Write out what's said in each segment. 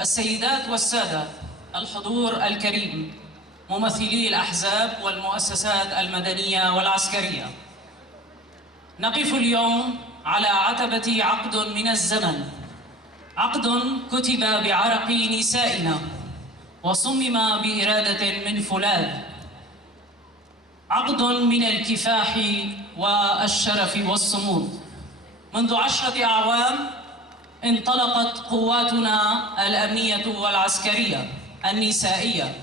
السيدات والسادة، الحضور الكريم، ممثلي الأحزاب والمؤسسات المدنية والعسكرية، نقف اليوم على عتبة عقد من الزمن، عقد كتب بعرق نسائنا وصمم بإرادة من فولاذ، عقد من الكفاح والشرف والصمود. منذ 10 أعوام انطلقت قواتنا الأمنية والعسكرية النسائية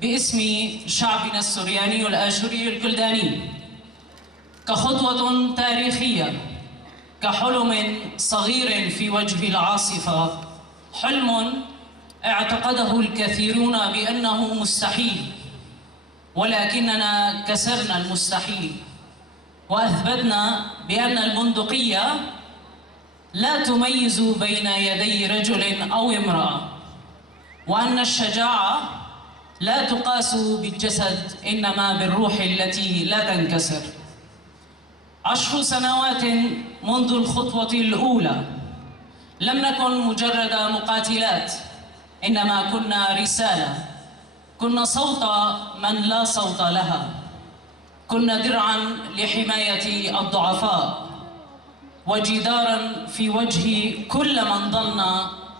باسم شعبنا السرياني الآشوري الكلداني كخطوة تاريخية، كحلم صغير في وجه العاصفة، حلم اعتقده الكثيرون بأنه مستحيل، ولكننا كسرنا المستحيل وأثبتنا بأن البندقية لا تميز بين يدي رجل أو امرأة، وأن الشجاعة لا تقاس بالجسد إنما بالروح التي لا تنكسر. 10 سنوات منذ الخطوة الأولى لم نكن مجرد مقاتلات، إنما كنا رسالة، كنا صوت من لا صوت لها، كنا درعاً لحماية الضعفاء، وجداراً في وجه كل من ظن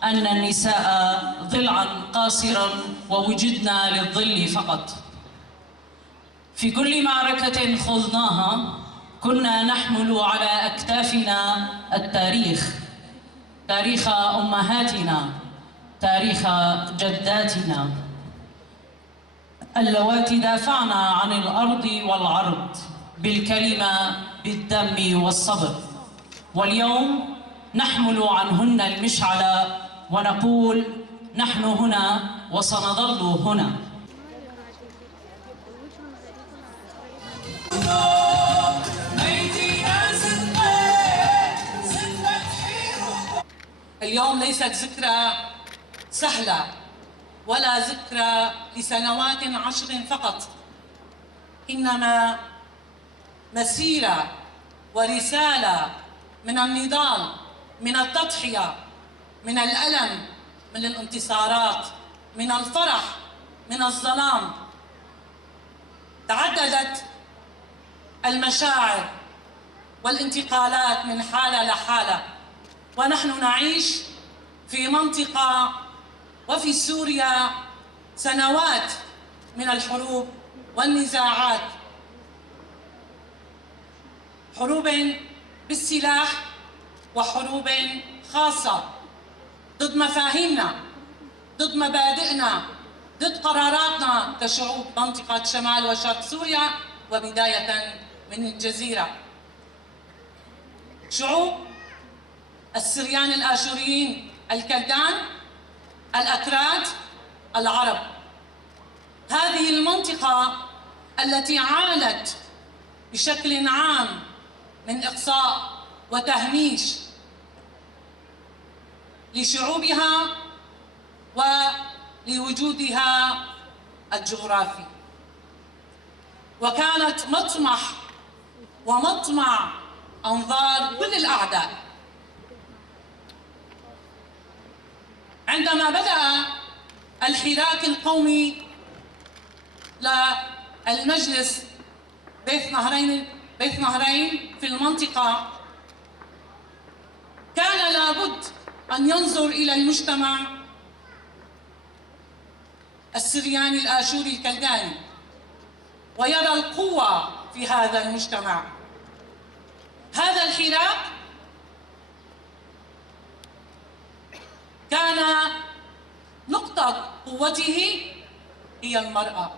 أن النساء ضلعاً قاصراً ووجدنا للظل فقط. في كل معركة خضناها كنا نحمل على أكتافنا التاريخ، تاريخ أمهاتنا، تاريخ جداتنا اللواتي دافعنا عن الأرض والعرض بالكلمة، بالدم والصبر، واليوم نحمل عنهن المشعل ونقول نحن هنا وسنظل هنا. اليوم ليست ذكرى سهلة ولا ذكرى لسنوات 10 فقط، إنما مسيرة ورسالة من النضال، من التضحية، من الألم، من الانتصارات، من الفرح، من الظلام. تعددت المشاعر والانتقالات من حالة لحالة، ونحن نعيش في منطقة وفي سوريا سنوات من الحروب والنزاعات، حروب بالسلاح وحروب خاصة ضد مفاهيمنا، ضد مبادئنا، ضد قراراتنا كشعوب منطقة شمال وشرق سوريا، وبداية من الجزيرة. شعوب السريان الآشوريين، الكلدان، الأكراد، العرب. هذه المنطقة التي عانت بشكل عام من إقصاء وتهميش لشعوبها ولوجودها الجغرافي، وكانت مطمح ومطمع أنظار كل الأعداء. عندما بدأ الحراك القومي للمجلس بيت نهرين في المنطقة، كان لابد أن ينظر إلى المجتمع السرياني الآشوري الكلداني ويرى القوة في هذا المجتمع. هذا الحراك كان نقطة قوته هي المرأة،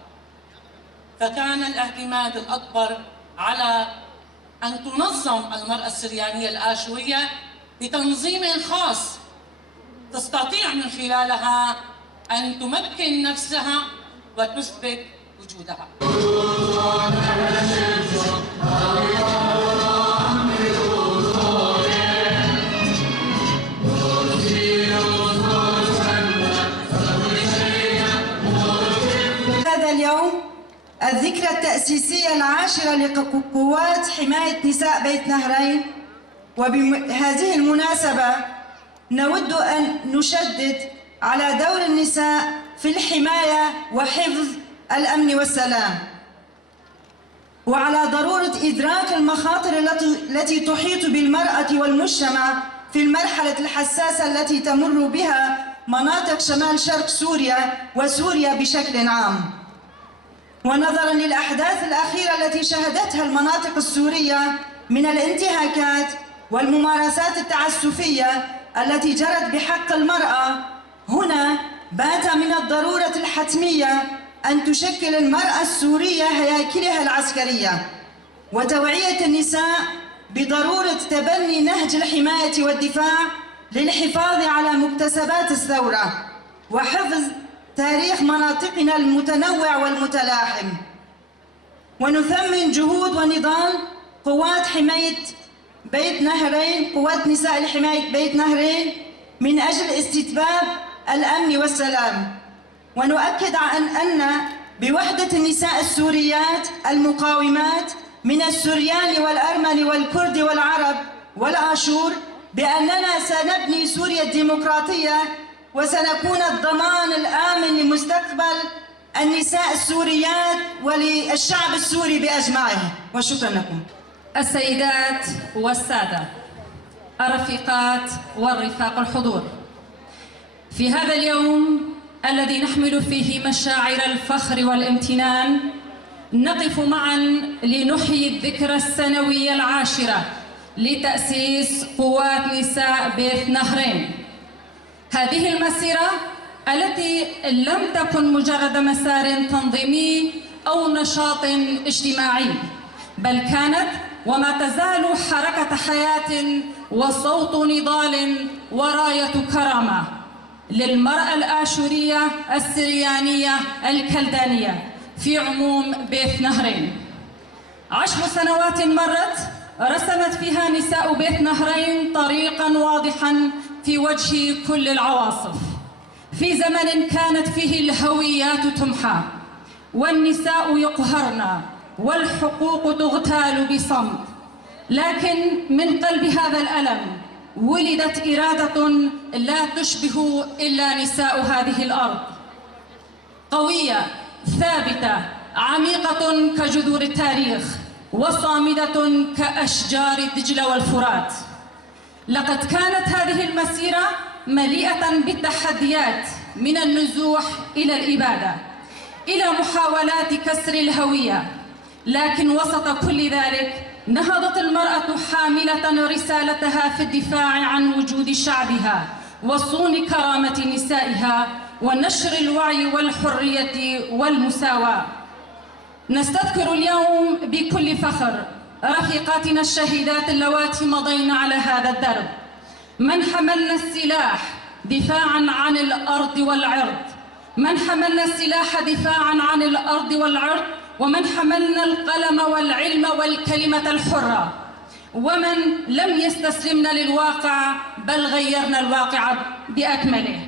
فكان الاعتماد الأكبر على أن تنظم المرأة السريانية الآشورية بتنظيم خاص تستطيع من خلالها أن تمكن نفسها وتثبت وجودها. هذا اليوم الذكرى التأسيسية العاشرة لقوات حماية نساء بيت نهرين، وبهذه المناسبة نود أن نشدد على دور النساء في الحماية وحفظ الأمن والسلام، وعلى ضرورة إدراك المخاطر التي تحيط بالمرأة والمجتمع في المرحلة الحساسة التي تمر بها مناطق شمال شرق سوريا وسوريا بشكل عام. ونظراً للأحداث الأخيرة التي شهدتها المناطق السورية من الانتهاكات والممارسات التعسفية التي جرت بحق المرأة، هنا بات من الضرورة الحتمية أن تشكل المرأة السورية هياكلها العسكرية، وتوعية النساء بضرورة تبني نهج الحماية والدفاع للحفاظ على مكتسبات الثورة وحفظ تاريخ مناطقنا المتنوع والمتلاحم. ونثمن جهود ونضال قوات حماية بيت نهرين، قوات نساء لحماية بيت نهرين من أجل استتباب الأمن والسلام. ونؤكد أن بوحدة النساء السوريات المقاومات من السريان والأرمن والكرد والعرب والآشور بأننا سنبني سوريا الديمقراطية وسنكون الضمان الآمن لمستقبل النساء السوريات وللشعب السوري بأجمعه. وشكرا لكم. السيدات والسادة، الرفيقات والرفاق الحضور، في هذا اليوم الذي نحمل فيه مشاعر الفخر والامتنان نقف معا لنحيي الذكرى السنوية العاشرة لتأسيس قوات نساء بيت نهرين. هذه المسيرة التي لم تكن مجرد مسار تنظيمي أو نشاط اجتماعي، بل كانت وما تزال حركة حياة وصوت نضال وراية كرامة للمرأة الآشورية السريانية الكلدانية في عموم بيت نهرين. 10 سنوات مرت رسمت فيها نساء بيت نهرين طريقاً واضحاً في وجه كل العواصف، في زمن كانت فيه الهويات تمحى والنساء يقهرن والحقوق تغتال بصمت، لكن من قلب هذا الألم ولدت إرادة لا تشبه إلا نساء هذه الأرض، قوية ثابتة عميقة كجذور التاريخ وصامدة كأشجار دجلة والفرات. لقد كانت هذه المسيرة مليئة بالتحديات، من النزوح إلى الإبادة إلى محاولات كسر الهوية، لكن وسط كل ذلك نهضت المرأة حاملة رسالتها في الدفاع عن وجود شعبها وصون كرامة نسائها ونشر الوعي والحرية والمساواة. نستذكر اليوم بكل فخر رفيقاتنا الشهيدات اللواتي مضين على هذا الدرب، من حملنا السلاح دفاعاً عن الأرض والعرض، من حملنا السلاح دفاعاً عن الأرض والعرض، ومن حملنا القلم والعلم والكلمة الحرة، ومن لم يستسلمنا للواقع بل غيرنا الواقع بأكمله.